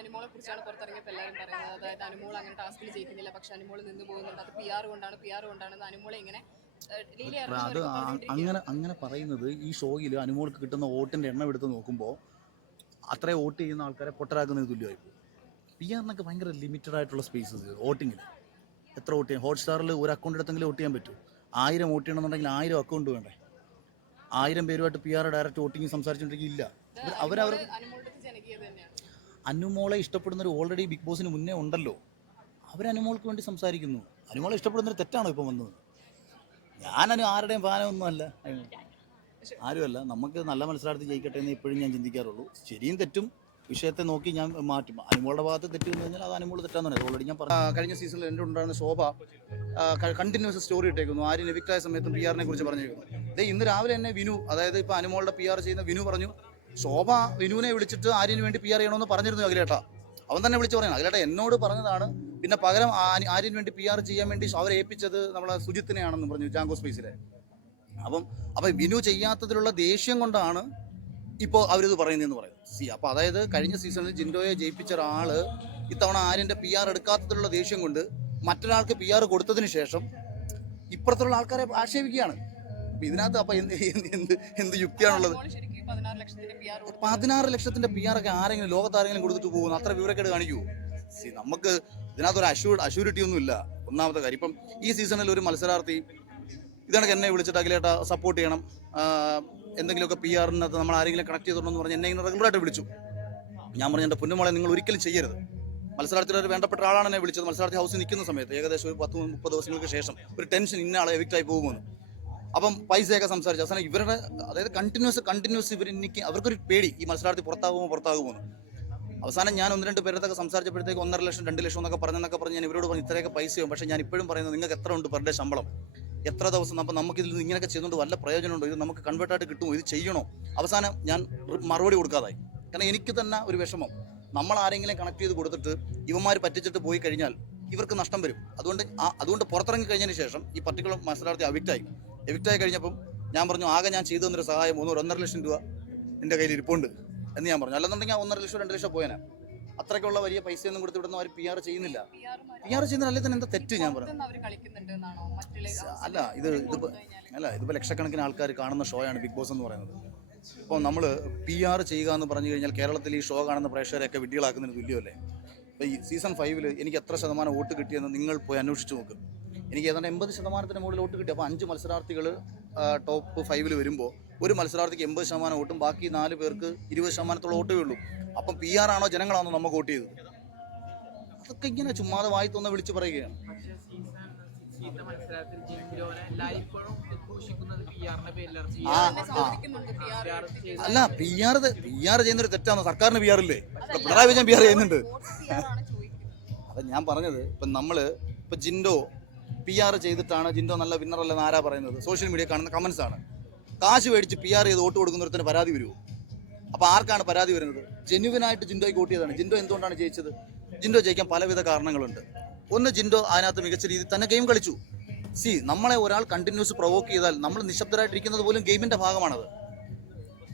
അനുമോളെ കുറിച്ചാണ് പുറത്തിറങ്ങിയപ്പോൾ എല്ലാവരും പറയുന്നത്. അതായത് അനുമോൾ അങ്ങനെ ടാസ്കിൽ ജയിക്കുന്നില്ല. പക്ഷെ അനുമോൾ നിന്ന് പോകുന്നുണ്ട്. അത് പി ആർ കൊണ്ടാണ്. പി ആർ കൊണ്ടാണ് അനുമോളെ ഇങ്ങനെ അത്. അങ്ങനെ അങ്ങനെ പറയുന്നത് ഈ ഷോയിൽ അനുമോൾക്ക് കിട്ടുന്ന വോട്ടിന്റെ എണ്ണം എടുത്ത് നോക്കുമ്പോൾ അത്രയും വോട്ട് ചെയ്യുന്ന ആൾക്കാരെ പൊട്ടരാക്കുന്നതിന് തുല്യമായി പോകും പി ആറിനൊക്കെ ഭയങ്കര ലിമിറ്റഡ് ആയിട്ടുള്ള സ്പേസസ് വോട്ടിങ്ങിൽ എത്ര വോട്ട് ചെയ്യാം? ഹോട്ട്സ്റ്റാറിൽ ഒരു അക്കൗണ്ട് എടുത്തെങ്കിലും വോട്ട് ചെയ്യാൻ പറ്റും. ആയിരം വോട്ട് ചെയ്യണമെന്നുണ്ടെങ്കിൽ ആയിരം അക്കൗണ്ട് വേണ്ടേ? ആയിരം പേരുമായിട്ട് പി ആർ ഡയറക്റ്റ് വോട്ടിങ് സംസാരിച്ചിട്ടുണ്ടെങ്കിൽ ഇല്ല. അവരവർ അനുമോൾ ഇഷ്ടപ്പെടുന്നവർ ഓൾറെഡി ബിഗ് ബോസിന് മുന്നേ ഉണ്ടല്ലോ. അവർ അനുമോൾക്ക് വേണ്ടി സംസാരിക്കുന്നു. അനുമോളെ ഇഷ്ടപ്പെടുന്നവർ തെറ്റാണോ ഇപ്പം വന്നത്? ഞാനനു ആരുടെയും ഫാനൊന്നുമല്ല ആരുമല്ല. നമുക്ക് നല്ല മത്സരാർത്ഥി ജയിക്കട്ടെ എന്ന് ഇപ്പോഴും ഞാൻ ചിന്തിക്കാറുള്ളൂ. ശരിയും തെറ്റും. വിഷയത്തെ നോക്കി ഞാൻ മാറ്റും. അനുമോളുടെ ഭാഗത്ത് തെറ്റ് എന്ന് കഴിഞ്ഞാൽ അത് അനുമോൾ തെറ്റാന്ന് പറയുന്നത്. ഓൾറെഡി ഞാൻ പറഞ്ഞു കഴിഞ്ഞ സീസണിൽ എന്റെ ഉണ്ടായിരുന്ന ശോഭ കണ്ടിന്യൂസ് സ്റ്റോറി ഇട്ടേക്കുന്നു. ആര്യൻ എവിക്റ്റായ സമയത്തും പി ആറിനെ കുറിച്ച് പറഞ്ഞേക്കുന്നു ഇന്ന് രാവിലെ തന്നെ വിനു അതായത് ഇപ്പോൾ അനുമോളുടെ പി ആർ ചെയ്യുന്ന വിനു പറഞ്ഞു ശോഭ വിനുവിനെ വിളിച്ചിട്ട് ആര്യന് വേണ്ടി പി ആർ ചെയ്യണമെന്ന് പറഞ്ഞിരുന്നു അഖിലേട്ട. അവൻ തന്നെ വിളിച്ച് പറഞ്ഞു അഖിലേട്ട എന്നോട് പറഞ്ഞതാണ്. പിന്നെ പകരം ആര്യന് വേണ്ടി പി ആർ ചെയ്യാൻ വേണ്ടി അവരെ ഏൽപ്പിച്ചത് നമ്മളെ സുജിത്തിനെയാണെന്ന് പറഞ്ഞു ജാങ്കോ സ്പേസിലെ. അപ്പം അപ്പം വിനു ചെയ്യാത്തതിലുള്ള ദേഷ്യം കൊണ്ടാണ് ഇപ്പോൾ അവരിത് പറയുന്നതെന്ന് പറയുന്നത്. സി അപ്പോൾ അതായത് കഴിഞ്ഞ സീസണിൽ ജിൻഡോയെ ജയിപ്പിച്ച ഒരാൾ ഇത്തവണ ആര്യന്റെ പി ആർ എടുക്കാത്തതിലുള്ള ദേഷ്യം കൊണ്ട് മറ്റൊരാൾക്ക് പി ആർ കൊടുത്തതിന് ശേഷം ഇപ്പുറത്തുള്ള ആൾക്കാരെ ആക്ഷേപിക്കുകയാണ്. ഇതിനകത്ത് അപ്പം എന്ത് എന്ത് യുക്തിയാണുള്ളത്? പതിനാറ് ലക്ഷത്തിന്റെ പി ആർ ഒക്കെ ആരെങ്കിലും ലോകത്ത് ആരെങ്കിലും കൊടുത്തിട്ട് പോകുന്നു? അത്ര വിവരക്കേട് കാണിക്കൂ. നമുക്ക് ഇതിനകത്ത് ഒരു അഷ്യൂർ അഷ്യൂരിറ്റി ഒന്നും ഇല്ല ഒന്നാമത്തെ കാര്യം. ഇപ്പം ഈ സീസണിൽ ഒരു മത്സരാർത്ഥി ഇതാണെങ്കിൽ എന്നെ വിളിച്ചിട്ട് അഖിലേട്ട സപ്പോർട്ട് ചെയ്യണം. എന്തെങ്കിലുമൊക്കെ പി ആറിനകത്ത് നമ്മൾ ആരെങ്കിലും കണക്ട് ചെയ്തിട്ടുണ്ടെന്ന് പറഞ്ഞ് എന്നെ ഇങ്ങനെ റെഗുലറായിട്ട് വിളിച്ചു. ഞാൻ പറഞ്ഞു എന്റെ പൊന്നുമോളെ നിങ്ങൾ ഒരിക്കലും ചെയ്യരുത്. മത്സരാർത്ഥിയുടെ ഒരു വേണ്ടപ്പെട്ട ആളാണ് എന്നെ വിളിച്ചത്. മത്സരാർത്ഥി ഹൗസിൽ നിൽക്കുന്ന സമയത്ത് ഏകദേശം ഒരു പത്ത് മുപ്പത് ദിവസങ്ങൾക്ക് ശേഷം ഒരു ടെൻഷൻ ഇന്ന എവിക്റ്റായി പോകുമെന്ന്. അപ്പം പൈസയൊക്കെ സംസാരിച്ചു അവസാനം ഇവരുടെ അതായത് കണ്ടിന്യൂസ് കണ്ടിന്യൂസ് ഇവർ എനിക്ക് അവർക്കൊരു പേടി ഈ മത്സരാർത്ഥി പുറത്താകുമോ പുറത്താകുമോ എന്ന്. അവസാനം ഞാൻ ഒന്ന് രണ്ട് പേരത്തൊക്കെ സംസാരിച്ചപ്പോഴത്തേക്ക് ഒന്നര ലക്ഷം രണ്ട് ലക്ഷം എന്നൊക്കെ പറഞ്ഞെന്നൊക്കെ പറഞ്ഞ് ഞാൻ ഇവരോട് പറഞ്ഞു ഇത്രയൊക്കെ പൈസയും പക്ഷേ ഞാൻ ഇപ്പോഴും പറയുന്നത് നിങ്ങൾക്ക് എത്ര ഉണ്ട് പെർ ഡേ ശമ്പളം? എത്ര ദിവസം അപ്പം നമുക്ക് ഇതിൽ നിന്ന് ഇങ്ങനെയൊക്കെ ചെയ്യുന്നുണ്ട് വല്ല പ്രയോജനമുണ്ടോ? ഇത് നമുക്ക് കൺവേർട്ടായിട്ട് കിട്ടുമോ? ഇത് ചെയ്യണോ? അവസാനം ഞാൻ മറുപടി കൊടുക്കാതായി. കാരണം എനിക്ക് തന്നെ ഒരു വിഷമം. നമ്മൾ ആരെങ്കിലും കണക്ട് ചെയ്ത് കൊടുത്തിട്ട് ഇവന്മാർ പറ്റിച്ചിട്ട് പോയി കഴിഞ്ഞാൽ ഇവർക്ക് നഷ്ടം വരും. അതുകൊണ്ട് അതുകൊണ്ട് പുറത്തിറങ്ങി കഴിഞ്ഞതിന് ശേഷം ഈ പർട്ടിക്കുലർ മത്സരാർത്ഥി അവിക്റ്റായി. എവിക്റ്റായി കഴിഞ്ഞപ്പം ഞാൻ പറഞ്ഞു ആകെ ഞാൻ ചെയ്തു തന്നൊരു സഹായം മൂന്ന് ഒരു ഒന്നര ലക്ഷം രൂപ എന്റെ കയ്യിൽ ഇരിപ്പുണ്ട് എന്ന് ഞാൻ പറഞ്ഞു. അല്ലെന്നുണ്ടെങ്കിൽ ഒന്നര ലക്ഷം രണ്ട് ലക്ഷം പോയനാ. അത്രയ്ക്കുള്ള വലിയ പൈസയൊന്നും കൊടുത്ത് ഇവിടുന്ന് അവർ പി ആർ ചെയ്യുന്നില്ല. പി ആർ ചെയ്യുന്നില്ല അല്ലെങ്കിൽ തന്നെ എന്താ തെറ്റ് ഞാൻ പറഞ്ഞു. അല്ല ഇത് ഇതിപ്പോ അല്ല ഇതിപ്പോ ലക്ഷക്കണക്കിന് ആൾക്കാർ കാണുന്ന ഷോയാണ് ബിഗ് ബോസ് എന്ന് പറയുന്നത്. ഇപ്പോൾ നമ്മൾ പി ആർ ചെയ്യുക എന്ന് പറഞ്ഞു കഴിഞ്ഞാൽ കേരളത്തിൽ ഈ ഷോ കാണുന്ന പ്രേക്ഷകരെയൊക്കെ വിഡ്ഢികളാക്കുന്നതിന് തുല്യമല്ലേ? അപ്പോൾ ഈ സീസൺ ഫൈവിൽ എനിക്ക് എത്ര ശതമാനം വോട്ട് കിട്ടിയെന്ന് നിങ്ങൾ പോയി അന്വേഷിച്ച് നോക്ക്. എനിക്ക് ഏതാണ്ട് എൺപത് ശതമാനത്തിന് മുകളിൽ വോട്ട് കിട്ടി അപ്പോൾ അഞ്ച് മത്സരാർത്ഥികൾ ടോപ്പ് ഫൈവിൽ വരുമ്പോൾ ഒരു മത്സരാർത്ഥിക്ക് എൺപത് ശതമാനം വോട്ടും ബാക്കി നാല് പേർക്ക് ഇരുപത് ശതമാനത്തോളം വോട്ടേ ഉള്ളൂ അപ്പം പി ആർ ആണോ ജനങ്ങളാണോ നമ്മൾ വോട്ട് ചെയ്തത് അതൊക്കെ ഇങ്ങനെ ചുമ്മാതെ വായി തോന്നുന്ന വിളിച്ച് പറയുകയാണ് അല്ല പി തന്നെ ആർ അല്ല പി ആർ പി ആർ ചെയ്യുന്നൊരു തെറ്റാണോ സർക്കാരിന് പി ആർ ഇല്ലേ പിണറായി വിജയൻ പി ആർ ചെയ്യുന്നുണ്ട് വോട്ട് പി ആണ് ചോദിക്കുന്നത് അപ്പൊ ഞാൻ പറഞ്ഞത് ഇപ്പൊ നമ്മൾ ഇപ്പൊ ജിൻഡോ പി ആർ ചെയ്തിട്ടാണ് ജിൻഡോ നല്ല വിന്നർ അല്ലെന്ന് ആരാ പറയുന്നത്? സോഷ്യൽ മീഡിയ കാണുന്ന കമൻസ് ആണ്. കാശ് മേടിച്ച് പി ആർ ചെയ്ത് വോട്ട് കൊടുക്കുന്നൊരുത്തിന് പരാതി വരുമോ അപ്പോൾ ആർക്കാണ് പരാതി വരുന്നത്? ജെന്യുവിനായിട്ട് ജിൻഡോയ്ക്ക് വോട്ട് ചെയ്തതാണ്. ജിൻഡോ എന്തുകൊണ്ടാണ് ജയിച്ചത്? ജിൻഡോ ജയിക്കാൻ പലവിധ കാരണങ്ങളുണ്ട്. ഒന്ന് ജിൻഡോ അതിനകത്ത് മികച്ച രീതിയിൽ തന്നെ ഗെയിം കളിച്ചു. സി നമ്മളെ ഒരാൾ കണ്ടിന്യൂസ് പ്രൊവോക്ക് ചെയ്താൽ നമ്മൾ നിശബ്ദരായിട്ടിരിക്കുന്നത് പോലും ഗെയിമിന്റെ ഭാഗമാണത്.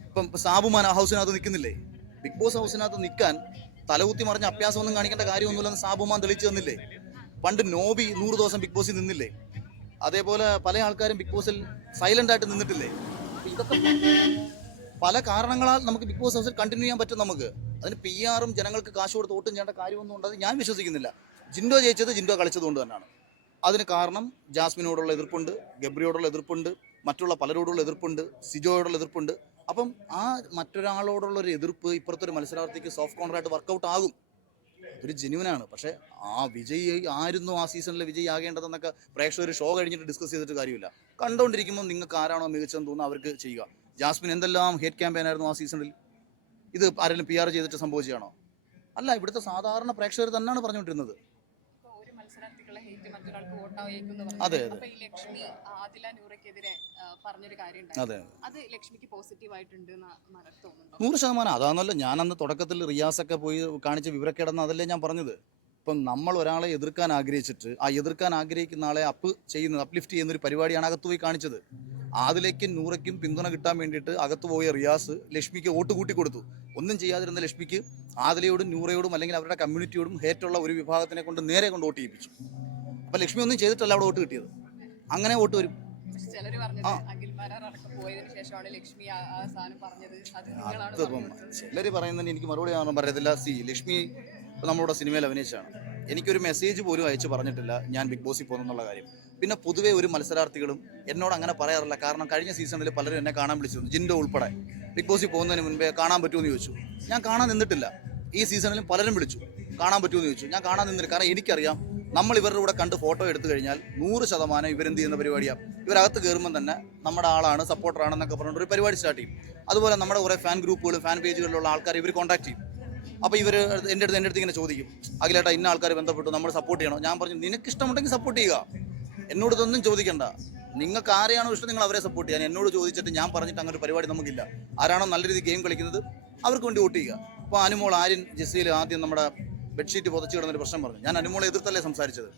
ഇപ്പം സാബുമാൻ ഹൗസിനകത്ത് നിൽക്കുന്നില്ലേ? ബിഗ് ബോസ് ഹൗസിനകത്ത് നിൽക്കാൻ തലകുത്തി മറിഞ്ഞ അഭ്യാസമൊന്നും കാണിക്കേണ്ട കാര്യമൊന്നുമില്ലെന്ന് സാബുമാൻ തെളിച്ചു തന്നില്ലേ? പണ്ട് നോബി നൂറ് ദിവസം ബിഗ് ബോസിൽ നിന്നില്ലേ? അതേപോലെ പല ആൾക്കാരും ബിഗ് ബോസിൽ സൈലന്റ് ആയിട്ട് നിന്നിട്ടില്ലേ? ഇതൊക്കെ പല കാരണങ്ങളാൽ നമുക്ക് ബിഗ് ബോസ് ഹൗസിൽ കണ്ടിന്യൂ ചെയ്യാൻ പറ്റും നമുക്ക്. അതിന് പി ആറും ജനങ്ങൾക്ക് കാശ് കൊടുത്ത് വോട്ടും ചെയ്യേണ്ട കാര്യമൊന്നും ഉണ്ടെന്ന് ഞാൻ വിശ്വസിക്കുന്നില്ല. ജിൻഡോ ജയിച്ചത് ജിൻഡോ കളിച്ചതുകൊണ്ട് തന്നെയാണ്. അതിന് കാരണം ജാസ്മിനോടുള്ള എതിർപ്പുണ്ട് ഗബ്രിയോടുള്ള എതിർപ്പുണ്ട് മറ്റുള്ള പലരോടുള്ള എതിർപ്പുണ്ട് സിജോയോടുള്ള എതിർപ്പുണ്ട്. അപ്പം ആ മറ്റൊരാളോടുള്ള ഒരു എതിർപ്പ് ഇപ്പുറത്തൊരു മത്സരാർത്ഥിക്ക് സോഫ്റ്റ് കോൺട്രാക്ട് വർക്കൗട്ട് ആകും. അതൊരു ജെന്യുവനാണ് പക്ഷേ ആ വിജയ് ആയിരുന്നു ആ സീസണിലെ വിജയ് ആകേണ്ടതെന്നൊക്കെ പ്രേക്ഷകർ ഷോ കഴിഞ്ഞിട്ട് ഡിസ്കസ് ചെയ്തിട്ട് കാര്യമില്ല. കണ്ടുകൊണ്ടിരിക്കുമ്പോൾ നിങ്ങൾക്ക് ആരാണോ മികച്ചതെന്ന് തോന്നുന്നു അവർക്ക് ചെയ്യുക. ജാസ്മിൻ എന്തെല്ലാം ഹേറ്റ് ക്യാമ്പയിൻ ആയിരുന്നു ആ സീസണിൽ ഇത് ആരെങ്കിലും പി ആർ ചെയ്തിട്ട് സംഭവിച്ചതാണോ? അല്ല ഇവിടുത്തെ സാധാരണ പ്രേക്ഷകർ തന്നെയാണ് പറഞ്ഞുകൊണ്ടിരുന്നത്. ഒരു മത്സരാർത്ഥികളെ മറ്റൊരാൾക്ക് വോട്ടായേക്കും അതെ, അതെ. ലക്ഷ്മി ആദില നൂറയ്ക്കെതിരെ ആ, പറഞ്ഞൊരു കാര്യം അതെ അത്. ലക്ഷ്മിക്ക് പോസിറ്റീവ് ആയിട്ടുണ്ട് നൂറ് ശതമാനം. അതാണല്ലോ ഞാൻ അന്ന് തുടക്കത്തിൽ റിയാസൊക്കെ പോയി കാണിച്ച വിവരക്കേടെന്ന് അതല്ലേ ഞാൻ പറഞ്ഞത്. ഇപ്പം നമ്മൾ ഒരാളെ എതിർക്കാൻ ആഗ്രഹിച്ചിട്ട് ആ എതിർക്കാൻ ആഗ്രഹിക്കുന്ന ആളെ അപ്പ് ചെയ്യുന്നത് അപ്ലിഫ്റ്റ് ചെയ്യുന്ന ഒരു പരിപാടിയാണ് അകത്ത് പോയി കാണിച്ചത്. അതിലേക്കും നൂറയ്ക്കും പിന്തുണ കിട്ടാൻ വേണ്ടിയിട്ട് അകത്ത് പോയ റിയാസ് ലക്ഷ്മിക്ക് വോട്ട് കൂട്ടി കൊടുത്തു ഒന്നും ചെയ്യാതിരുന്ന ലക്ഷ്മിക്ക് ആദിലയോടും നൂറയോടും അല്ലെങ്കിൽ അവരുടെ കമ്മ്യൂണിറ്റിയോടും ഹേറ്റുള്ള ഒരു വിഭാഗത്തിനെ കൊണ്ട് നേരെ കൊണ്ട് വോട്ട് ചെയ്യിപ്പിച്ചു. അപ്പോൾ ലക്ഷ്മി ഒന്നും ചെയ്തിട്ടല്ല അവിടെ വോട്ട് കിട്ടിയത്. അങ്ങനെ വോട്ട് വരും. ചിലര് അതിപ്പം. ചിലർ പറയുന്നതിന് എനിക്ക് മറുപടി കാണാൻ പറയത്തില്ല സി ലക്ഷ്മി ഇപ്പം നമ്മളുടെ സിനിമയിൽ അഭിനയിച്ചാണ് എനിക്കൊരു മെസ്സേജ് പോലും അയച്ചു പറഞ്ഞിട്ടില്ല ഞാൻ ബിഗ് ബോസിൽ പോകുന്നുള്ള കാര്യം. പിന്നെ പൊതുവേ ഒരു മത്സരാർത്ഥികളും എന്നോട് അങ്ങനെ പറയാറില്ല. കാരണം കഴിഞ്ഞ സീസണിൽ പലരും എന്നെ കാണാൻ വിളിച്ചിരുന്നു ജിൻഡോ ഉൾപ്പെടെ. ബിഗ് ബോസിൽ പോകുന്നതിന് മുൻപേ കാണാൻ പറ്റുമെന്ന് ചോദിച്ചു. ഞാൻ കാണാൻ നിന്നിട്ടില്ല. ഈ സീസണിലും പലരും വിളിച്ചു കാണാൻ പറ്റുമെന്ന് ചോദിച്ചു. ഞാൻ കാണാൻ നിന്നില്ല. കാരണം എനിക്കറിയാം നമ്മൾ ഇവരുടെ കൂടെ കണ്ട് ഫോട്ടോ എടുത്തു കഴിഞ്ഞാൽ നൂറ് ശതമാനം ഇവരെന്ത് ചെയ്യുന്ന പരിപാടിയാണ് ഇവരകത്ത് കയറുമ്പോൾ തന്നെ നമ്മുടെ ആളാണ് സപ്പോർട്ടറാണെന്നൊക്കെ പറഞ്ഞിട്ട് ഒരു പരിപാടി സ്റ്റാർട്ട് ചെയ്യും. അതുപോലെ നമ്മുടെ കുറേ ഫാൻ ഗ്രൂപ്പുകൾ ഫാൻ പേജുകളിലുള്ള ആൾക്കാർ ഇവർ കോൺടാക്ട് ചെയ്യും. അപ്പോൾ ഇവർ എന്റെ അടുത്ത് എന്റെ അടുത്ത് ഇങ്ങനെ ചോദിക്കും അഖിലേട്ടാ ഇന്ന ആൾക്കാർ ബന്ധപ്പെട്ടു നമ്മൾ സപ്പോർട്ട് ചെയ്യണോ? ഞാൻ പറഞ്ഞു നിനക്ക് ഇഷ്ടമുണ്ടെങ്കിൽ സപ്പോർട്ട് ചെയ്യുക. എന്നോട് ഇതൊന്നും ചോദിക്കണ്ട. നിങ്ങൾക്ക് ആരെയാണോ ഇഷ്ടം നിങ്ങൾ അവരെ സപ്പോർട്ട് ചെയ്യാൻ എന്നോട് ചോദിച്ചിട്ട് ഞാൻ പറഞ്ഞിട്ട് അങ്ങനെ ഒരു പരിപാടി നമുക്കില്ല. ആരാണോ നല്ല രീതിയിൽ ഗെയിം കളിക്കുന്നത് അവർക്ക് വേണ്ടി വോട്ട് ചെയ്യുക. അപ്പോൾ അനുമോൾ ആര്യൻ ജെസ്സിയിൽ ആദ്യം നമ്മുടെ ബെഡ്ഷീറ്റ് പുതച്ചു കിടന്നൊരു പ്രശ്നം പറഞ്ഞു. ഞാൻ അനുമോളെ എതിർത്തല്ലേ സംസാരിച്ചത്?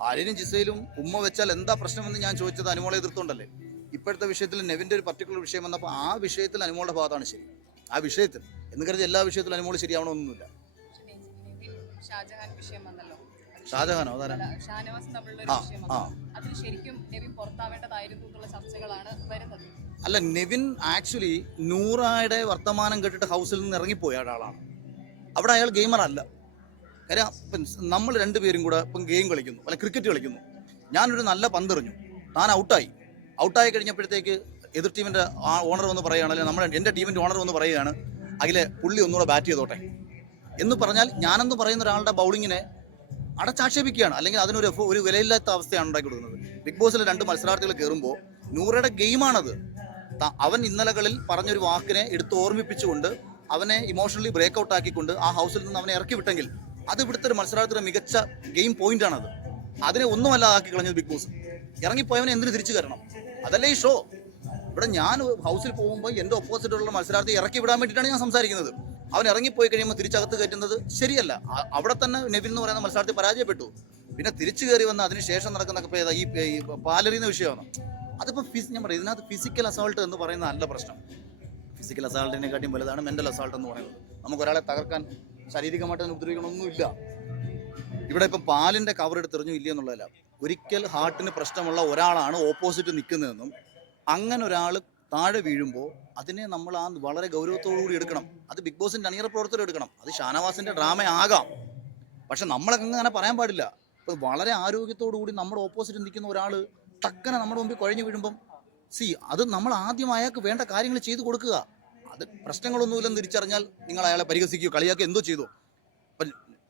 ആര്യനും ജിസയിലും ഉമ്മ വെച്ചാൽ എന്താ പ്രശ്നമെന്ന് ഞാൻ ചോദിച്ചത് അനുമോളെ എതിർത്തോണ്ടല്ലേ? ഇപ്പോഴത്തെ വിഷയത്തിൽ നെവിന്റെ ഒരു പർട്ടിക്കുലർ വിഷയം വന്നപ്പോൾ ആ വിഷയത്തിൽ അനുമോളുടെ ഭാഗത്താണ് ശരി. ആ വിഷയത്തിൽ. എന്ന് കരുതി എല്ലാ വിഷയത്തിലും അനുമോൾ ശരിയാവണമെന്നൊന്നുമില്ല ഷാജഹാനോ? ആ, ആ. അല്ല നെവിൻ ആക്ച്വലി നൂറായുടെ വർത്തമാനം കേട്ടിട്ട് ഹൗസിൽ നിന്ന് ഇറങ്ങിപ്പോയ ഒരാളാണ്. അവിടെ അയാൾ ഗെയിമർ അല്ല കാര്യം നമ്മൾ രണ്ടുപേരും കൂടെ ഇപ്പം ഗെയിം കളിക്കുന്നു അല്ല ക്രിക്കറ്റ് കളിക്കുന്നു. ഞാനൊരു നല്ല പന്തെറിഞ്ഞു. താൻ ഔട്ടായി ഔട്ടായി കഴിഞ്ഞപ്പോഴത്തേക്ക് എതിർ ടീമിന്റെ ഓണർ വന്ന് പറയുകയാണ് അല്ലെങ്കിൽ നമ്മുടെ എന്റെ ടീമിന്റെ ഓണർ വന്ന് പറയുകയാണ് അതിലെ പുള്ളി ഒന്നുകൂടെ ബാറ്റ് ചെയ്തോട്ടെ. എന്ന് പറഞ്ഞാൽ ഞാനെന്ന് പറയുന്ന ഒരാളുടെ ബൗളിങ്ങിനെ അടച്ചാക്ഷേപിക്കുകയാണ്. അല്ലെങ്കിൽ അതിനൊരു ഒരു വിലയില്ലാത്ത അവസ്ഥയാണ് ഉണ്ടാക്കി കൊടുക്കുന്നത്. ബിഗ് ബോസിൽ രണ്ട് മത്സരാർത്ഥികൾ കയറുമ്പോൾ നൂറയുടെ ഗെയിമാണത് അവൻ ഇന്നലകളിൽ പറഞ്ഞൊരു വാക്കിനെ എടുത്ത് ഓർമ്മിപ്പിച്ചുകൊണ്ട് അവനെ ഇമോഷണലി ബ്രേക്ക് ഔട്ട് ആക്കിക്കൊണ്ട് ആ ഹൗസിൽ നിന്ന് അവനെ ഇറക്കി വിട്ടെങ്കിൽ അത് ഇവിടുത്തെ ഒരു മത്സരാർത്ഥിയുടെ മികച്ച ഗെയിം പോയിന്റ് ആണത്. അതിനെ ഒന്നുമല്ല ആക്കി കളഞ്ഞത് ബിഗ് ബോസ് ഇറങ്ങിപ്പോയവനെ എന്തിനു തിരിച്ചു കയറണം? അതല്ലേ ഈ ഷോ ഇവിടെ ഞാൻ ഹൗസിൽ പോകുമ്പോൾ എന്റെ ഓപ്പോസിറ്റുള്ള മത്സരാർത്ഥി ഇറക്കി വിടാൻ വേണ്ടിയിട്ടാണ് ഞാൻ സംസാരിക്കുന്നത്. അവൻ ഇറങ്ങിപ്പോയി കഴിയുമ്പോൾ തിരിച്ചകത്ത് കയറ്റുന്നത് ശരിയല്ല. അവിടെ തന്നെ നെവിൻ എന്ന് പറയുന്ന മത്സരാർത്ഥി പരാജയപ്പെട്ടു. പിന്നെ തിരിച്ചു കയറി വന്ന അതിനുശേഷം നടക്കുന്ന ഈ പാലറിയുന്ന വിഷയമാണ്? അതിപ്പോൾ ഫിസ് ഞാൻ പറയും ഇതിനകത്ത് ഫിസിക്കൽ അസോൾട്ട് എന്ന് പറയുന്ന നല്ല പ്രശ്നം. ഫിസിക്കൽ അസാൾട്ടിനെക്കാട്ടിയും വലുതാണ് മെന്റൽ അസാൾട്ട് എന്ന് പറയുന്നത്. നമുക്ക് ഒരാളെ തകർക്കാൻ ശാരീരികമായിട്ട് ഉപദ്രവിക്കണമൊന്നുമില്ല. ഇവിടെ ഇപ്പം പാലിന്റെ കവർ എടുത്തെറിഞ്ഞു ഇല്ല എന്നുള്ളതല്ല. ഒരിക്കൽ ഹാർട്ടിന് പ്രശ്നമുള്ള ഒരാളാണ് ഓപ്പോസിറ്റ് നിൽക്കുന്നതെന്നും അങ്ങനെ ഒരാൾ താഴെ വീഴുമ്പോൾ അതിനെ നമ്മൾ ആ വളരെ കൂടി എടുക്കണം. അത് ബിഗ് ബോസിന്റെ അണിയറ പ്രവർത്തനം എടുക്കണം. അത് ഷാനവാസിന്റെ ഡ്രാമ ആകാം. പക്ഷെ നമ്മളൊക്കെ അങ്ങനെ പറയാൻ പാടില്ല. ഇപ്പൊ വളരെ കൂടി നമ്മുടെ ഓപ്പോസിറ്റ് നിൽക്കുന്ന ഒരാൾ തക്കനെ നമ്മുടെ മുമ്പിൽ കുഴഞ്ഞു വീഴുമ്പം സി അത് നമ്മൾ ആദ്യം അയാൾക്ക് വേണ്ട കാര്യങ്ങൾ ചെയ്തു കൊടുക്കുക. അത് പ്രശ്നങ്ങളൊന്നുമില്ലെന്ന് തിരിച്ചറിഞ്ഞാൽ നിങ്ങൾ അയാളെ പരിഹസിക്കുകയോ കളിയാക്കി എന്തോ ചെയ്തു. അപ്പം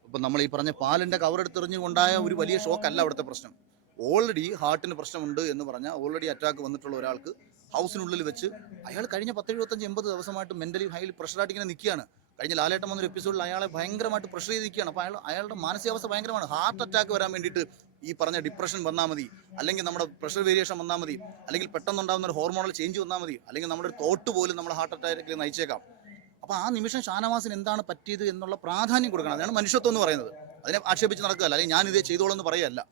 ഇപ്പം നമ്മൾ ഈ പറഞ്ഞ പാലിന്റെ കവറെടുത്തെറിഞ്ഞുകൊണ്ടായ ഒരു വലിയ ഷോക്കല്ല അവിടുത്തെ പ്രശ്നം. ഓൾറെഡി ഹാർട്ടിന് പ്രശ്നമുണ്ട് എന്ന് പറഞ്ഞാൽ ഓൾറെഡി അറ്റാക്ക് വന്നിട്ടുള്ള ഒരാൾക്ക് ഹൗസിനുള്ളിൽ വെച്ച് അയാൾ കഴിഞ്ഞ പത്ത് എഴുപത്തഞ്ച് എൺപത് ദിവസമായിട്ട് മെന്റലി ഹൈലി പ്രഷറായിട്ട് ഇങ്ങനെ നിൽക്കുകയാണ്. കഴിഞ്ഞ ലാലേട്ടൻ വന്നൊരു എപ്പിസോഡിൽ അയാളെ ഭയങ്കരമായിട്ട് പ്രഷർ ചെയ്തിരിക്കുകയാണ്. അപ്പോൾ അയാൾ അയാളുടെ മാനസികാവസ്ഥ ഭയങ്കരമാണ്. ഹാർട്ട് അറ്റാക്ക് വരാൻ വേണ്ടിയിട്ട് ഈ പറഞ്ഞ ഡിപ്രഷൻ വന്നാൽ മതി. അല്ലെങ്കിൽ നമ്മുടെ പ്രഷർ വേരിയേഷൻ വന്നാൽ മതി. അല്ലെങ്കിൽ പെട്ടെന്നുണ്ടാകുന്ന ഒരു ഹോർമോണൽ ചേഞ്ച് വന്നാൽ മതി. അല്ലെങ്കിൽ നമ്മുടെ ഒരു തോട്ട് പോലും നമ്മൾ ഹാർട്ട് അറ്റാക്കിൽ നയിച്ചേക്കാം. അപ്പോൾ ആ നിമിഷം ഷാനവാസിന് എന്താണ് പറ്റിയത് എന്നുള്ള പ്രാധാന്യം കൊടുക്കണം. അതാണ് മനുഷ്യത്വം എന്ന് പറയുന്നത്. അതിനെ ആക്ഷേപിച്ച് നടക്കുകയല്ല. അല്ലെങ്കിൽ ചെയ്തോളൂ എന്ന് പറയല്ല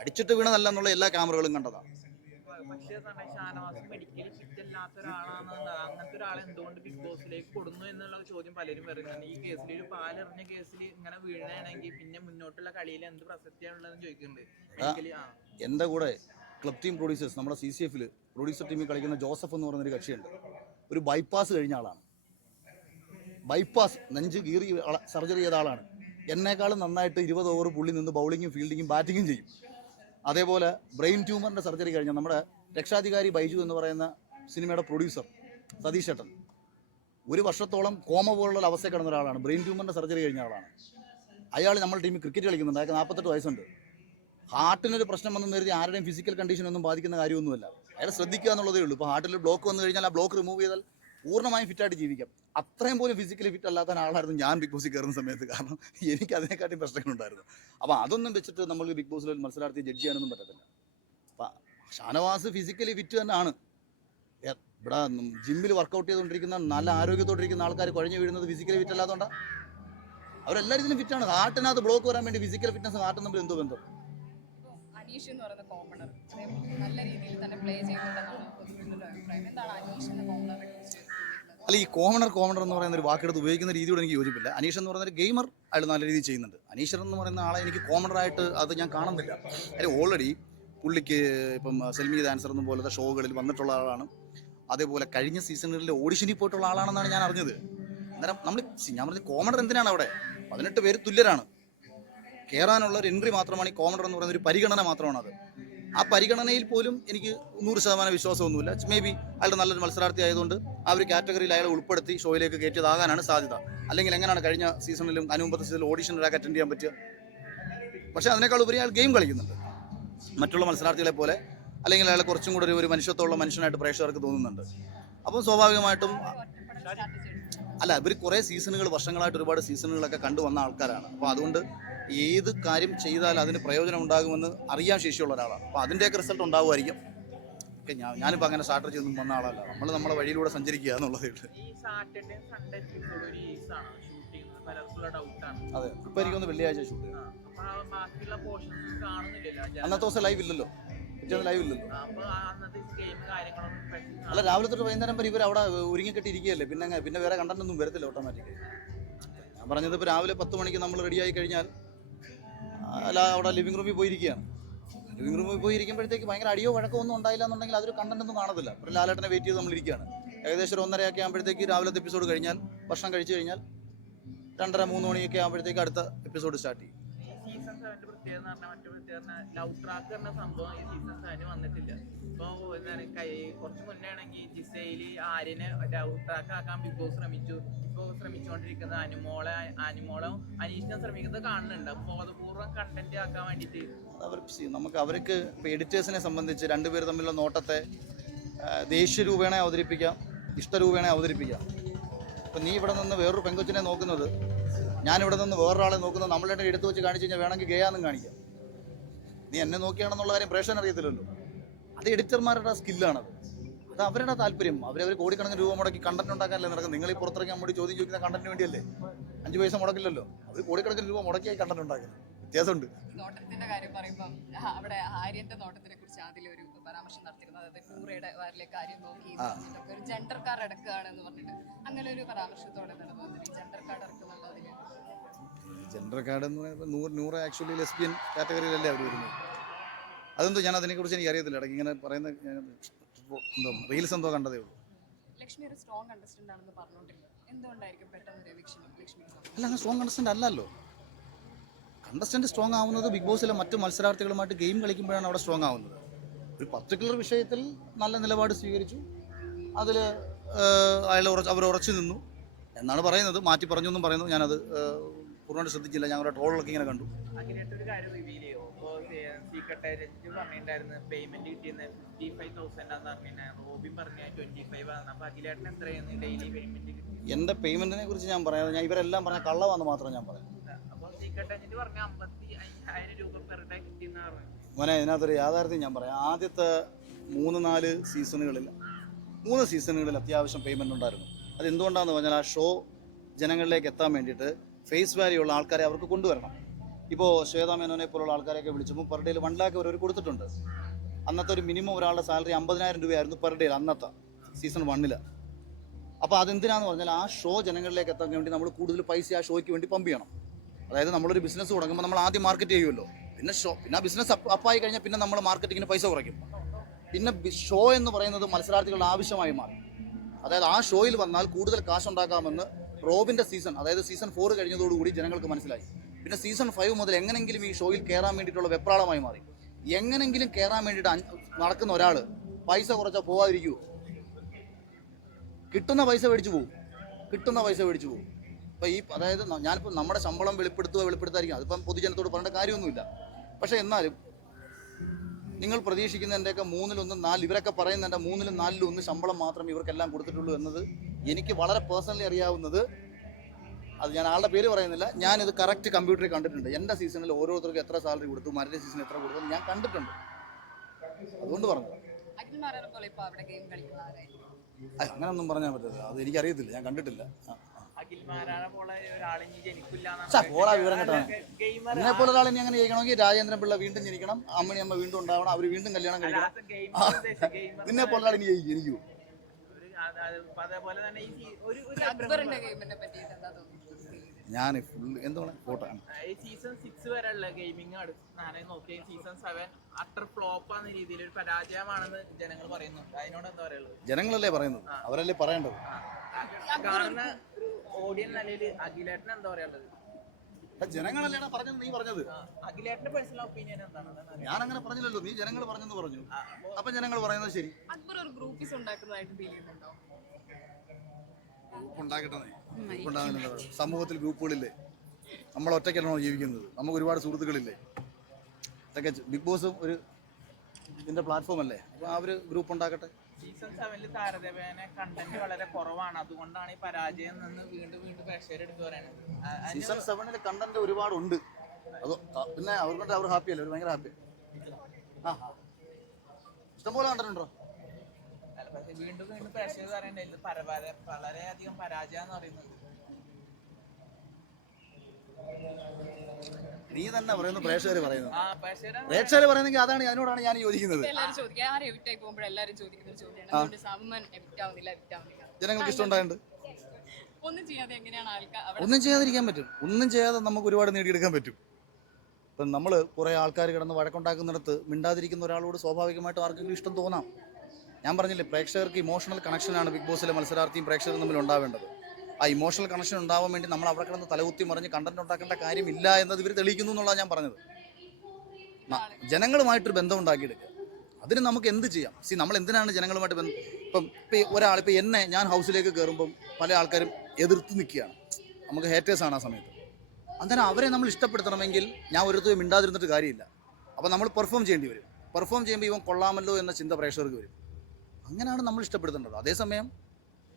അടിച്ചിട്ട് വീണതല്ല എന്നുള്ള എല്ലാ ക്യാമറകളും കണ്ടതാണ്. പക്ഷേ തന്നെ ഷാനവാസ് മെഡിക്കലി ഫിറ്റ് അല്ലാത്ത ഒരാളാണെന്ന് അങ്ങനത്തെ ഒരാളെ എന്തുകൊണ്ട് ബിഗ് ബോസിലേക്ക് കൊടുന്നു എന്നുള്ള ചോദ്യം പലരും പറയുന്നുണ്ട് ഈ കേസിൽ ഒരു പാലെറിഞ്ഞ കേസിൽ ഇങ്ങനെ വീഴണമെങ്കിൽ പിന്നെ മുന്നോട്ടുള്ള കളിയിൽ എന്ത് പ്രസക്തിയാണുള്ളതെന്ന് ചോദിക്കുന്നുണ്ട്. മെഡിക്കലി ആ. എന്റെ കൂടെ ക്ലബ് ടീം പ്രൊഡ്യൂസേഴ്സ് നമ്മുടെ സി സി എഫിൽ പ്രൊഡ്യൂസർ ടീമിൽ കളിക്കുന്ന ജോസഫ് എന്ന് പറയുന്നൊരു കക്ഷിയുണ്ട്. ഒരു ബൈപ്പാസ് കഴിഞ്ഞ ആളാണ്. ബൈപ്പാസ് നെഞ്ച് കീറി സർജറി ചെയ്ത ആളാണ്. എന്നേക്കാളും നന്നായിട്ട് ഇരുപത് ഓവർ പുള്ളി നിന്ന് ബൗളിങ്ങും ഫീൽഡിങ്ങും ബാറ്റിങ്ങും ചെയ്യും. അതേപോലെ ബ്രെയിൻ ട്യൂമറിന്റെ സർജറി കഴിഞ്ഞ നമ്മുടെ രക്ഷാധികാരി ബൈജു എന്ന് പറയുന്ന സിനിമയുടെ പ്രൊഡ്യൂസർ സതീഷ് ഏട്ടൻ. ഒരു വർഷത്തോളം കോമ പോലുള്ള അവസ്ഥ കിടന്ന ഒരാളാണ്. ബ്രെയിൻ ട്യൂമറിന്റെ സർജറി കഴിഞ്ഞ ആളാണ്. അയാൾ നമ്മുടെ ടീമിൽ ക്രിക്കറ്റ് കളിക്കുന്നുണ്ട്. അയാൾക്ക് നാൽപ്പത്തെട്ട് വയസ്സുണ്ട്. ഹാർട്ടിനൊരു പ്രശ്നം വന്നു കരുതി ആരുടെയും ഫിസിക്കൽ കണ്ടീഷൻ ഒന്നും ബാധിക്കുന്ന കാര്യമൊന്നുമല്ല. അയാൾ ശ്രദ്ധിക്കുക എന്നുള്ളതേ ഉള്ളൂ. ഇപ്പോൾ ഹാർട്ടിൽ ബ്ലോക്ക് വന്നു കഴിഞ്ഞാൽ ആ ബ്ലോക്ക് റിമൂവ് ചെയ്താൽ പൂർണമായും ഫിറ്റായിട്ട് ജീവിക്കാം. അത്രയും പോലും ഫിസിക്കലി ഫിറ്റ് അല്ലാത്ത ആളായിരുന്നു ഞാൻ ബിഗ് ബോസിൽ കയറുന്ന സമയത്ത്. കാരണം എനിക്ക് അതിനെക്കാട്ടി പ്രശ്നങ്ങളുണ്ടായിരുന്നു. അപ്പോൾ അതൊന്നും വെച്ചിട്ട് നമ്മൾ ബിഗ് ബോസിൽ ഒരു മത്സരാർത്ഥിയെ ജഡ്ജ് ചെയ്യാനൊന്നും പറ്റത്തില്ല. ഷാനവാസ് ഫിസിക്കലി ഫിറ്റ് തന്നെയാണ്. ആണ് ഇവിടെ ജിമ്മിൽ വർക്കൗട്ട് ചെയ്തുകൊണ്ടിരിക്കുന്ന നല്ല ആരോഗ്യത്തോടിരിക്കുന്ന ആൾക്കാർ കുഴഞ്ഞു വീഴുന്നത് ഫിസിക്കലി ഫിറ്റ് അല്ലാത്തതുകൊണ്ടാണ് അവരെല്ലാവരും ഇതിനും ഫിറ്റാണ് ഹാർട്ടിനകത്ത് ബ്ലോക്ക് വരാൻ വേണ്ടി ഫിസിക്കൽ ഫിറ്റ്നസ് ഹാർട്ടും തമ്മിൽ എന്തോ ബന്ധം. ഇപ്പൊ അനീഷ് എന്ന് പറയുന്ന കോമണർ നല്ല രീതിയിൽ തന്നെ പ്ലേ ചെയ്യുന്നുണ്ടെന്നാണ് പൊതുവെ ഒരു അഭിപ്രായം. എന്താണ് അനീഷ് എന്ന കോമണറെ കുറിച്ച് തോന്നിയിട്ടുള്ളത് അല്ല ഈ കോമണർ കോമണർ എന്ന് പറയുന്ന ഒരു വാക്കെടുത്ത് ഉപയോഗിക്കുന്ന രീതിയോട് എനിക്ക് യോജിപ്പില്ല. അനീഷ് എന്ന് പറയുന്ന ഒരു ഗെയിമർ അയാൾ നല്ല രീതിയിൽ ചെയ്യുന്നുണ്ട്. അനീഷർ എന്ന് പറയുന്ന ആളെ എനിക്ക് കോമണറായിട്ട് അത് ഞാൻ കാണുന്നില്ല. അതായത് ഓൾറെഡി പുള്ളിക്ക് ഇപ്പം സെൽമി ഡാൻസർ എന്നും പോലത്തെ ഷോകളിൽ വന്നിട്ടുള്ള ആളാണ്. അതേപോലെ കഴിഞ്ഞ സീസണുകളിൽ ഓഡിഷനിൽ പോയിട്ടുള്ള ആളാണെന്നാണ് ഞാൻ അറിഞ്ഞത്. അന്നേരം നമ്മൾ ഞാൻ പറഞ്ഞ കോമഡർ എന്തിനാണ് അവിടെ? പതിനെട്ട് പേര് തുല്യരാണ്. കയറാനുള്ള ഒരു എൻട്രി മാത്രമാണ് ഈ കോമഡർ എന്ന് പറയുന്ന ഒരു പരിഗണന മാത്രമാണ് അത് ആ പരിഗണനയിൽ പോലും എനിക്ക് നൂറ് ശതമാനം വിശ്വാസമൊന്നുമില്ല. മേ ബി അയാളുടെ നല്ലൊരു മത്സരാർത്ഥി ആയതുകൊണ്ട് ആ ഒരു കാറ്റഗറിയിൽ അയാളെ ഉൾപ്പെടുത്തി ഷോയിലേക്ക് കയറ്റിയതാകാനാണ് സാധ്യത. അല്ലെങ്കിൽ എങ്ങനെയാണ് കഴിഞ്ഞ സീസണിലും അനുമ്പത്തെ സീസണിൽ ഓഡിഷൻ ഒരാൾക്ക് അറ്റൻഡ് ചെയ്യാൻ പറ്റുക? പക്ഷേ അതിനേക്കാൾ ഉപരി അയാൾ ഗെയിം കളിക്കുന്നുണ്ട്. മറ്റുള്ള മത്സരാർത്ഥികളെ പോലെ അല്ലെങ്കിൽ അയാളെ കുറച്ചും കൂടെ ഒരു- മനുഷ്യത്വമുള്ള മനുഷ്യനായിട്ട് പ്രേക്ഷകർക്ക് തോന്നുന്നുണ്ട്. അപ്പോൾ സ്വാഭാവികമായിട്ടും അല്ല ഇവർ കുറേ സീസണുകൾ വർഷങ്ങളായിട്ട് ഒരുപാട് സീസണുകളൊക്കെ കണ്ടു വന്ന ആൾക്കാരാണ്. അപ്പോൾ അതുകൊണ്ട് ഏത് കാര്യം ചെയ്താൽ അതിന് പ്രയോജനം ഉണ്ടാകുമെന്ന് അറിയാൻ ശേഷിയുള്ള ഒരാളാണ്. അപ്പോൾ അതിന്റെയൊക്കെ റിസൾട്ട് ഉണ്ടാവുമായിരിക്കും. ഓക്കെ ഞാൻ ഞാനിപ്പോൾ അങ്ങനെ സ്റ്റാർട്ടർ ചെയ്തൊന്നും വന്ന ആളല്ല. നമ്മൾ നമ്മളെ വഴിയിലൂടെ സഞ്ചരിക്കുക എന്നുള്ളതേ ഉള്ളൂ. പലർക്കുള്ള ഡൗട്ടാണ് അതെ. ഇപ്പൊ എനിക്കൊന്ന് വെള്ളിയാഴ്ച ഷൂട്ട് ബാക്കിയുള്ള പോർഷൻസ് കാണുന്നില്ലല്ലോ അന്നത്തെ ദിവസം ലൈവ് ഇല്ലല്ലോ. ലൈവ് ഇല്ലല്ലോ. അല്ല രാവിലെ തൊട്ട് വൈകുന്നേരം വരെ ഇവർ അവിടെ ഒരുങ്ങിക്കെട്ടി ഇരിക്കുകയല്ലേ പിന്നെ പിന്നെ വേറെ കണ്ടന്റ് ഒന്നും വരത്തില്ല ഓട്ടോമാറ്റിക് ഞാൻ പറഞ്ഞത് ഇപ്പോൾ രാവിലെ പത്ത് മണിക്ക് നമ്മൾ റെഡിയായി കഴിഞ്ഞാൽ അല്ല അവിടെ ലിവിംഗ് റൂമിൽ പോയിരിക്കുകയാണ്. ലിവിംഗ് റൂമിൽ പോയി ഇരിക്കുമ്പോഴത്തേക്ക് ഭയങ്കര അടിയോ വഴക്കോ ഒന്നും ഉണ്ടായില്ല എന്നുണ്ടെങ്കിൽ അതൊരു കണ്ടന്റ് ഒന്നും കാണത്തില്ല. ഒരു ലാലേട്ടനെ വെയിറ്റ് ചെയ്ത് നമ്മൾ ഇരിക്കുകയാണ്. ഏകദേശം ഒരു ഒന്നരയൊക്കെ ആകുമ്പോഴത്തേക്ക് രാവിലത്തെ എപ്പിസോഡ് കഴിഞ്ഞാൽ ഭക്ഷണം കഴിച്ചു കഴിഞ്ഞാൽ രണ്ടര മൂന്ന് മണിയൊക്കെ ആകുമ്പോഴത്തേക്ക് അടുത്ത എപ്പിസോഡ് സ്റ്റാർട്ട് ചെയ്യും. സീസൺ സെവന്റെ പ്രത്യേകത എന്ന് പറഞ്ഞാൽ മറ്റു പ്രത്യേകത ലവ് ട്രാക്ക് എന്ന സംഭവം ഈ സീസൺ സെവന് വന്നിട്ടില്ല. എന്താണ് കൈ കുറച്ച് മുന്നേ ആണെങ്കിൽ ജിസയിൽ ആര്യനെ ലവ് ട്രാക്ക് ആക്കാൻ ബിഗ് ബോസ് ശ്രമിച്ചു. ശ്രമിച്ചുകൊണ്ടിരിക്കുന്ന അനുമോളെ അനുമോളും അനീഷിനെ ശ്രമിക്കുന്നത് കാണുന്നുണ്ട്. ബോധപൂർവം കണ്ടന്റ് ആക്കാൻ വേണ്ടിയിട്ട്. അവർക്ക് നമുക്ക് അവർക്ക് ഇപ്പോൾ എഡിറ്റേഴ്സിനെ സംബന്ധിച്ച് രണ്ടുപേർ തമ്മിലുള്ള നോട്ടത്തെ ദേഷ്യരൂപേണ അവതരിപ്പിക്കാം ഇഷ്ടരൂപേണ അവതരിപ്പിക്കാം. ഇപ്പം നീ ഇവിടെ നിന്ന് വേറൊരു പെങ്കൊച്ചിനെ നോക്കുന്നത് ഞാനിവിടെ നിന്ന് വേറൊരാളെ നോക്കുന്നത് നമ്മളെ എടുത്തു വെച്ച് കാണിച്ചു കഴിഞ്ഞാൽ വേണമെങ്കിൽ ഗേയാന്നും കാണിക്കാം. നീ എന്നെ നോക്കിയാണെന്നുള്ള കാര്യം പ്രേക്ഷകൻ അറിയത്തില്ലല്ലോ. അത് എഡിറ്റർമാരുടെ സ്കില്ലാണത്. അത് അവരുടെ താല്പര്യം. അവരവർ കോടിക്കണക്കിന് രൂപ മുടക്കി കണ്ടന്റ് ഉണ്ടാക്കാനല്ലേ നടക്കുന്നത്. നിങ്ങൾ ഈ പുറത്തിറങ്ങി നമ്മോട് ചോദ്യം ചോദിക്കുന്ന കണ്ടന്റിന് വേണ്ടിയല്ലേ? അഞ്ച് പൈസ മുടക്കില്ലല്ലോ. അവർ കോടിക്കണക്കിന് രൂപ മുടക്കിയായി കണ്ടന്റ് ഉണ്ടാക്കുന്നത്. വ്യത്യാസമുണ്ട്. നോട്ടത്തിന്റെ കാര്യം പറയുമ്പോൾ അവിടെ ആര്യന്റെ നോട്ടത്തിനെ കുറിച്ച് ആദ്യം ഒരു പരാമർശം നടത്തിയിരുന്നു. അതായത് നൂറയുടെ വാരിലെ കാര്യം നോക്കി എന്ന് പറഞ്ഞിട്ടൊക്കെ ഒരു ജെൻഡർ കാർഡ് എടുക്കുകയാണെന്ന് പറഞ്ഞിട്ട് അങ്ങനെ ഒരു പരാമർശത്തോടെ നടന്നു ജെൻഡർ കാർഡ് ജെൻഡർ കാർഡ് എന്ന് പറയുമ്പോൾ നൂറ് നൂറ് ആക്ച്വലി ലെസ്ബിയൻ കാറ്റഗറിയിലല്ലേ അവർ വരുന്നത്. അതെന്തോ ഞാൻ അതിനെക്കുറിച്ച് എനിക്ക് അറിയത്തില്ല. ഇടയ്ക്ക് ഇങ്ങനെ പറയുന്ന എന്തോ റീൽസ് എന്തോ കണ്ടതേ ഉള്ളൂ. ലക്ഷ്മി ഒരു സ്ട്രോങ് കണ്ടസ്റ്റന്റ് ആണെന്ന് പറഞ്ഞുകൊണ്ടിരുന്നത് എന്തുകൊണ്ടായിരിക്കും പെട്ടെന്ന് ലക്ഷ്മി അല്ല അങ്ങനെ സ്ട്രോങ് കണ്ടസ്റ്റന്റ് അല്ലല്ലോ. കണ്ടസ്റ്റന്റ് സ്ട്രോങ് ആവുന്നത് ബിഗ് ബോസിലെ മറ്റു മത്സരാർത്ഥികളുമായിട്ട് ഗെയിം കളിക്കുമ്പോഴാണ് അവിടെ സ്ട്രോങ് ആവുന്നത്. ഒരു പർട്ടിക്കുലർ വിഷയത്തിൽ നല്ല നിലപാട് സ്വീകരിച്ചു. അതിൽ അയാൾ ഉറച്ച് അവർ ഉറച്ചു നിന്നു. എന്നാണ് പറയുന്നത്. മാറ്റി പറഞ്ഞു എന്നും പറയുന്നു. ഞാനത് പൂർണമായിട്ട് ശ്രദ്ധിച്ചില്ല. ഞങ്ങളുടെ ട്രോളൊക്കെ ഇങ്ങനെ കണ്ടു. എന്റെ പേയ്മെന്റിനെ കുറിച്ച് ഞാൻ പറയാതെ ഞാൻ ഇവരെല്ലാം പറഞ്ഞ കള്ളവാന്ന് മാത്രം ഞാൻ പറയാം. മോനെ ഇതിനകത്തൊരു യാഥാർത്ഥ്യം ഞാൻ പറയാം. ആദ്യത്തെ മൂന്ന് നാല് സീസണുകളിൽ മൂന്ന് സീസണുകളിൽ അത്യാവശ്യം പേയ്മെന്റ് ഉണ്ടായിരുന്നു. അത് എന്തുകൊണ്ടാണെന്ന് പറഞ്ഞാൽ ആ ഷോ ജനങ്ങളിലേക്ക് എത്താൻ വേണ്ടിയിട്ട് ഫേസ് വാല്യൂ ഉള്ള ആൾക്കാരെ അവർക്ക് കൊണ്ടുവരണം. ഇപ്പോൾ ശ്വേതാ മേനോനെ പോലുള്ള ആൾക്കാരെയൊക്കെ വിളിച്ചപ്പോൾ പെർ ഡേയിൽ വൺ ലാക്ക് അവർ കൊടുത്തിട്ടുണ്ട്. അന്നത്തെ ഒരു മിനിമം ഒരാളുടെ സാലറി അമ്പതിനായിരം രൂപയായിരുന്നു പെർ ഡേയിൽ അന്നത്തെ സീസൺ വണ്ണിൽ അപ്പോൾ അതെന്തിനാന്ന് പറഞ്ഞാൽ ആ ഷോ ജനങ്ങളിലേക്ക് എത്താൻ വേണ്ടി നമ്മൾ കൂടുതൽ പൈസ ആ ഷോയ്ക്ക് വേണ്ടി പമ്പ് ചെയ്യണം. അതായത് നമ്മളൊരു ബിസിനസ് തുടങ്ങുമ്പോൾ നമ്മൾ ആദ്യം മാർക്കറ്റ് ചെയ്യുമല്ലോ. പിന്നെ ഷോ പിന്നെ ആ ബിസിനസ് അപ്പായി കഴിഞ്ഞാൽ പിന്നെ നമ്മൾ മാർക്കറ്റിങ്ങിന് പൈസ കുറയ്ക്കും. പിന്നെ ഷോ എന്ന് പറയുന്നത് മത്സരാർത്ഥികളുടെ ആവശ്യമായി മാറി. അതായത് ആ ഷോയിൽ വന്നാൽ കൂടുതൽ കാശ് ഉണ്ടാക്കാമെന്ന് റോബിന്റെ സീസൺ അതായത് സീസൺ ഫോർ കഴിഞ്ഞതോടുകൂടി ജനങ്ങൾക്ക് മനസ്സിലായി. പിന്നെ സീസൺ ഫൈവ് മുതൽ എങ്ങനെങ്കിലും ഈ ഷോയിൽ കയറാൻ വേണ്ടിയിട്ടുള്ള വെപ്രാളമായി മാറി. എങ്ങനെങ്കിലും കയറാൻ വേണ്ടിയിട്ട് നടക്കുന്ന ഒരാൾ പൈസ കുറച്ചാൽ പോവാതിരിക്കുമോ കിട്ടുന്ന പൈസ മേടിച്ചു പോകും കിട്ടുന്ന പൈസ മേടിച്ചു പോകും ഇപ്പം ഈ അതായത് ഞാനിപ്പോ ഞാനിപ്പോൾ നമ്മുടെ ശമ്പളം വെളിപ്പെടുത്തുക വെളിപ്പെടുത്താതിരിക്കും അതിപ്പം പൊതുജനത്തോട് പറയേണ്ട കാര്യമൊന്നുമില്ല. പക്ഷേ എന്നാലും നിങ്ങൾ പ്രതീക്ഷിക്കുന്നതിന്റെയൊക്കെ മൂന്നിലൊന്ന് നാല് ഇവരൊക്കെ പറയുന്നതിന്റെ മൂന്നിലും നാലിലും ഒന്ന് ശമ്പളം മാത്രം ഇവർക്കെല്ലാം കൊടുത്തിട്ടുള്ളൂ എന്നത് എനിക്ക് വളരെ പേഴ്സണലി അറിയാവുന്നത് അത് ഞാൻ ആളുടെ പേര് പറയുന്നില്ല. ഞാനിത് കറക്റ്റ് കമ്പ്യൂട്ടറിൽ കണ്ടിട്ടുണ്ട്. എന്റെ സീസണിൽ ഓരോരുത്തർക്കും എത്ര സാലറി കൊടുത്തു മറ്റേ സീസണിൽ എത്ര കൊടുത്തു ഞാൻ കണ്ടിട്ടുണ്ട്. അതുകൊണ്ട് പറഞ്ഞു. അങ്ങനെയൊന്നും പറഞ്ഞാൽ പറ്റത്തില്ല അത് എനിക്കറിയത്തില്ല. ഞാൻ കണ്ടിട്ടില്ല. അഖിൽമാരാളെ പോലെ ഒരാളിനി ജനിക്കില്ല പോടാ വിവരം കേട്ടാണ് എന്നെ പോലെ ഒരാളെ ഇനി അങ്ങനെ ജയിക്കണമെങ്കിൽ രാജേന്ദ്രൻ പിള്ള വീണ്ടും ജനിക്കണം അമ്മണി അമ്മ വീണ്ടും ഉണ്ടാവണം അവർ വീണ്ടും കല്യാണം കഴിക്കണം. നിന്നെ പോലെ ഒരാൾ ഇനി ജനിക്കൂ. അതേപോലെ തന്നെ ഈ ഒരു ഒരു അക്ബറിന്റെ ഗെയിമിനെ പറ്റിയിട്ട് എന്താ തോന്നുന്നത് ഞാൻ ഫുൾ എന്താണ് ഫോട്ടോ ഈ സീസൺ സിക്സ് വരെയുള്ള ഗെയിമിംഗ് ഞാൻ നോക്കിയ സീസൺ സെവൻ അത്ര ഫ്ലോപ്പ് ആണ് രീതിയിൽ ഒരു പരാജയമാണെന്ന് ജനങ്ങൾ പറയുന്നു. അതിനോട് എന്താ പറയുള്ളത് ജനങ്ങളല്ലേ പറയുന്നത്? അവരല്ലേ പറയേണ്ടത്? കാരണം കാണുന്ന ഒരു ഓഡിയൻ നിലയിൽ അഖിലേട്ടൻ എന്താ പറയാനുള്ളത്? ജനങ്ങളല്ലേടാ പറഞ്ഞത് നീ പറഞ്ഞത്. അഖിലേട്ടന്റെ പേഴ്സണൽ ഒപ്പീനിയൻ എന്താണ്? ഞാൻ അങ്ങനെ പറഞ്ഞില്ലല്ലോ നീ ജനങ്ങൾ പറഞ്ഞെന്ന് പറഞ്ഞു. അപ്പൊ ജനങ്ങൾ പറയുന്നത് ശരി. അക്ബർ ഒരു ഗ്രൂപ്പിസ് ഉണ്ടാക്കുന്നതായിട്ട് ഫീൽ ചെയ്യുന്നുണ്ടോ? ഗ്രൂപ്പ് ഉണ്ടാക്കട്ടെ ഗ്രൂപ്പ് ഉണ്ടാകുന്നുണ്ട് സമൂഹത്തിൽ ഗ്രൂപ്പുകളില്ലേ? നമ്മൾ ഒറ്റയ്ക്കാണോ ജീവിക്കുന്നത്. നമുക്ക് ഒരുപാട് സുഹൃത്തുക്കളില്ലേ? ഇതൊക്കെ ബിഗ് ബോസ് ഒരു ഇതിന്റെ പ്ലാറ്റ്ഫോം അല്ലേ? അപ്പൊ ആ ഒരു ഗ്രൂപ്പ് ഉണ്ടാക്കട്ടെ സീസൺ സെവനിൽ താരതമ്യേന കണ്ടന്റ് വളരെ കുറവാണ്. അതുകൊണ്ടാണ് ഈ പരാജയം നിന്ന് വീണ്ടും വീണ്ടും പ്രേക്ഷകർ എടുത്തു പറയുന്നത് സീസൺ സെവനിൽ കണ്ടന്റ് ഒരുപാടുണ്ട്. അത് പിന്നെ അവർക്ക് അവർ ഹാപ്പിയല്ലേ അവർ ഭയങ്കര ഹാപ്പി ആ. ഇഷ്ടംപോലെ കണ്ടിട്ടുണ്ടോ? അല്ല, പക്ഷേ വീണ്ടും വീണ്ടും പ്രേക്ഷകർ പറയണ്ടേ ഇത് വളരെ അധികം പരാജയം എന്ന് പറയുന്നത്. നീ തന്നെ പറയുന്നു പ്രേക്ഷകർ പറയുന്നു ആ പ്രേക്ഷകർ പ്രേക്ഷകർ പറയുന്നെങ്കിൽ അതാണ് അതിനോടാണ് ഞാൻ യോജിക്കുന്നത് ഇപ്പൊ എല്ലാവരും ചോദിക്കുക ആരും എവിക്റ്റ് ആയി പോകുമ്പോൾ എല്ലാവരും ചോദിക്കുന്ന ഒരു ചോദ്യമാണ്. അതുകൊണ്ട് സാമൻ എവിക്റ്റ് ആവുന്നില്ല എവിക്റ്റ് ആവുന്നില്ല ജനങ്ങൾക്ക് ഇഷ്ടമുണ്ടായിട്ടുണ്ട് ഒന്നും ചെയ്യാതെ എങ്ങനെയാണ് ആൾക്കാർ അവിടെ ഒന്നും ചെയ്യാതിരിക്കാൻ പറ്റും. ഒന്നും ചെയ്യാതെ നമുക്ക് ഒരുപാട് നേടിയെടുക്കാൻ പറ്റും. ഇപ്പം നമ്മൾ കുറേ ആൾക്കാർ കിടന്ന് വഴക്കുണ്ടാക്കുന്നിടത്ത് മിണ്ടാതിരിക്കുന്ന ഒരാളോട് സ്വാഭാവികമായിട്ടും ആർക്കെങ്കിലും ഇഷ്ടം തോന്നാം. ഞാൻ പറഞ്ഞില്ലേ പ്രേക്ഷകർക്ക് ഇമോഷണൽ കണക്ഷനാണ് ബിഗ് ബോസിലെ മത്സരാർത്ഥിയും പ്രേക്ഷകരും തമ്മിൽ ഉണ്ടാവേണ്ടത്. ആ ഇമോഷണൽ കണക്ഷൻ ഉണ്ടാവാൻ വേണ്ടി നമ്മൾ അവിടെ കിടന്ന് തലകുത്തി മറിഞ്ഞ് കണ്ടന്റ് ഉണ്ടാക്കേണ്ട കാര്യമില്ല എന്നത് ഇവർ തെളിയിക്കുന്നു എന്നുള്ളതാണ് ഞാൻ പറഞ്ഞത്. ജനങ്ങളുമായിട്ടൊരു ബന്ധം ഉണ്ടാക്കിയെടുക്കുക. അതിന് നമുക്ക് എന്ത് ചെയ്യാം? സി നമ്മൾ എന്തിനാണ് ജനങ്ങളുമായിട്ട് ബന്ധം ഇപ്പം ഇപ്പം ഒരാൾ ഇപ്പം എന്നെ ഞാൻ ഹൗസിലേക്ക് കയറുമ്പം പല ആൾക്കാരും എതിർത്ത് നിൽക്കുകയാണ്. നമുക്ക് ഹേറ്റേഴ്സാണ് ആ സമയത്ത്. അന്നേരം അവരെ നമ്മൾ ഇഷ്ടപ്പെടുത്തണമെങ്കിൽ ഞാൻ ഒരിടത്തും മിണ്ടാതിരുന്നിട്ട് കാര്യമില്ല. അപ്പോൾ നമ്മൾ പെർഫോം ചെയ്യേണ്ടി വരും. പെർഫോം ചെയ്യുമ്പോൾ ഇവൻ കൊള്ളാമല്ലോ എന്ന ചിന്ത പ്രേക്ഷകർക്ക് വരും. അങ്ങനെയാണ് നമ്മൾ ഇഷ്ടപ്പെടുത്തേണ്ടത്. അതേസമയം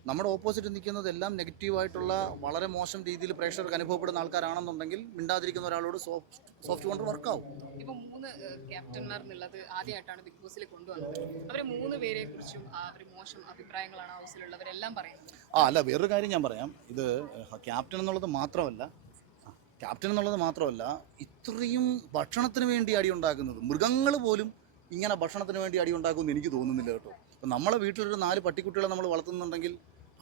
നമ്മുടെ ഓപ്പോസിറ്റ് നിൽക്കുന്നതെല്ലാം നെഗറ്റീവായിട്ടുള്ള വളരെ മോശം രീതിയിൽ പ്രേക്ഷകർക്ക് അനുഭവപ്പെടുന്ന ആൾക്കാരാണെന്നുണ്ടെങ്കിൽ മിണ്ടാതിരിക്കുന്ന ഒരാളോട് സോഫ്റ്റ് സോഫ്റ്റ് കൊണ്ട് വർക്കാവും ഇപ്പൊ മൂന്ന് ക്യാപ്റ്റന്മാർ എന്നുള്ളത് ആദ്യമായിട്ടാണ് ബിഗ് ബോസിൽ കൊണ്ടുവന്നത്. അവർ മൂന്ന് പേരെ കുറിച്ചും അവർ മോശം അഭിപ്രായങ്ങളാണ് ഹൗസിലുള്ളവരെല്ലാം പറയുന്നത്. ആ അല്ല വേറൊരു കാര്യം ഞാൻ പറയാം. ഇത് ക്യാപ്റ്റൻ എന്നുള്ളത് മാത്രമല്ല ക്യാപ്റ്റൻ എന്നുള്ളത് മാത്രമല്ല ഇത്രയും ഭക്ഷണത്തിന് വേണ്ടി അടി ഉണ്ടാക്കുന്നത് മൃഗങ്ങൾ പോലും ഇങ്ങനെ ഭക്ഷണത്തിന് വേണ്ടി അടി ഉണ്ടാക്കുമെന്ന് എനിക്ക് തോന്നുന്നില്ല കേട്ടോ. ഇപ്പം നമ്മളെ വീട്ടിലൊരു നാല് പട്ടിക്കുട്ടികളെ നമ്മൾ വളർത്തുന്നുണ്ടെങ്കിൽ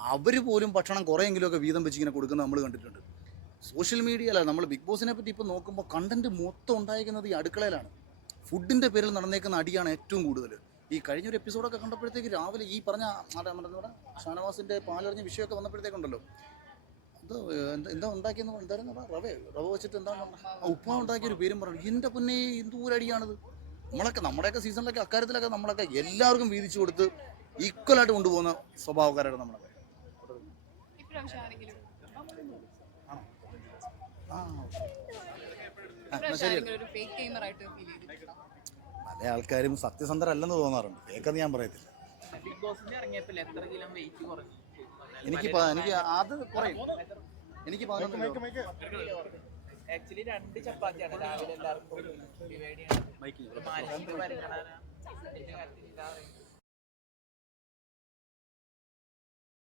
അവർ പോലും ഭക്ഷണം കുറേയെങ്കിലുമൊക്കെ വീതം വെച്ച് ഇങ്ങനെ കൊടുക്കുന്നത് നമ്മൾ കണ്ടിട്ടുണ്ട്. സോഷ്യൽ മീഡിയ അല്ല നമ്മൾ ബിഗ് ബോസിനെ പറ്റി ഇപ്പോൾ നോക്കുമ്പോൾ കണ്ടന്റ് മൊത്തം ഉണ്ടായിരിക്കുന്നത് ഈ അടുക്കളയിലാണ്. ഫുഡിന്റെ പേരിൽ നടന്നേക്കുന്ന അടിയാണ് ഏറ്റവും കൂടുതൽ. ഈ കഴിഞ്ഞൊരു എപ്പിസോഡൊക്കെ കണ്ടപ്പോഴത്തേക്ക് രാവിലെ ഈ പറഞ്ഞ നമ്മുടെ ഷാനവാസിന്റെ പാലറിഞ്ഞ വിഷയമൊക്കെ വന്നപ്പോഴത്തേക്കുണ്ടല്ലോ. എന്താ എന്താ ഉണ്ടാക്കിയെന്ന് എന്തായിരുന്നു? റവ റവ വെച്ചിട്ട് എന്താ ഉപ്പ ഉണ്ടാക്കിയ ഒരു പേരും പറഞ്ഞു. എന്റെ പൊന്നെ എന്തൂരടിയാണിത് നമ്മളൊക്കെ നമ്മുടെയൊക്കെ സീസണിലൊക്കെ അക്കാര്യത്തിലൊക്കെ നമ്മളൊക്കെ എല്ലാവർക്കും വീതിച്ചു കൊടുത്ത് ഈക്വലായിട്ട് കൊണ്ടുപോകുന്ന സ്വഭാവക്കാരാണ് നമ്മളൊക്കെ. പല ആൾക്കാരും സത്യസന്ധരല്ലെന്ന് തോന്നാറുണ്ട്. കേൾക്കെന്ന് ഞാൻ പറയത്തില്ല. എനിക്ക് എനിക്ക് അത് കുറയും. എനിക്ക് പതിനൊന്ന്. ആക്ച്വലി രണ്ട് ചപ്പാത്തിയാണ് രാവിലെ എല്ലാവർക്കും ഡിവൈഡ് ചെയ്യണം